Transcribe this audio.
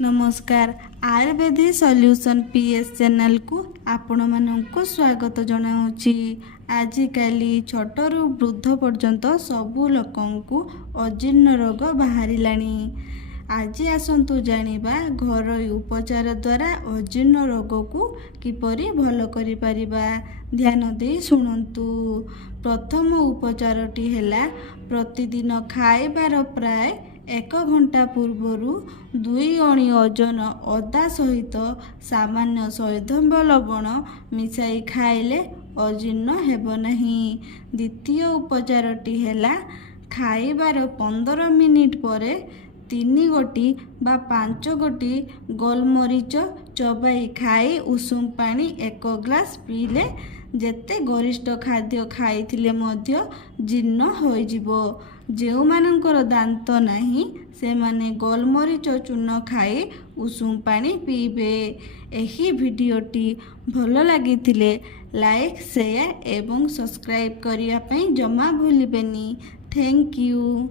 नमस्कार। Ayurvedic solution PS channel को आपण मानक स्वागत जनाऊँगी। आजिकाली छोटरू वृद्ध पर्यंत सबू लोकंकु अजीर्ण रोग बाहरिलाणी। आज आसतु जानिबा घरोई उपचार द्वारा अजीर्ण रोग को किपरि भल करि परिबा। ध्यान दे शुणन्तु। प्रथम उपचारटी हैला प्रतिदिन खाइबार प्राय 1 घंटा पूर्वरु 2 अणी ओजन अदा सहित सामान्य सैंधव लवण मिसाई खाइले अजीर्ण हेब नहीं। द्वितीय उपचारटी हैला खाइबार 15 मिनिट परे 3 गोटी बा 5 गोटी गोलमरीच चबाई खाई उषुम पानी 1 ग्लास पीले जेते गरिष्ठ खाद्य खाइथिले मध्य जीर्ण होइजिवो। जेउमानंकर दांत नाही से माने गोलमरीच चूर्ण खाई उषुम पानी पीबे। एही भिडियोटी भल लागिथिले लाइक शेयर एवं सब्सक्राइब करिया पई जमा भूलिबेनी। Thank you.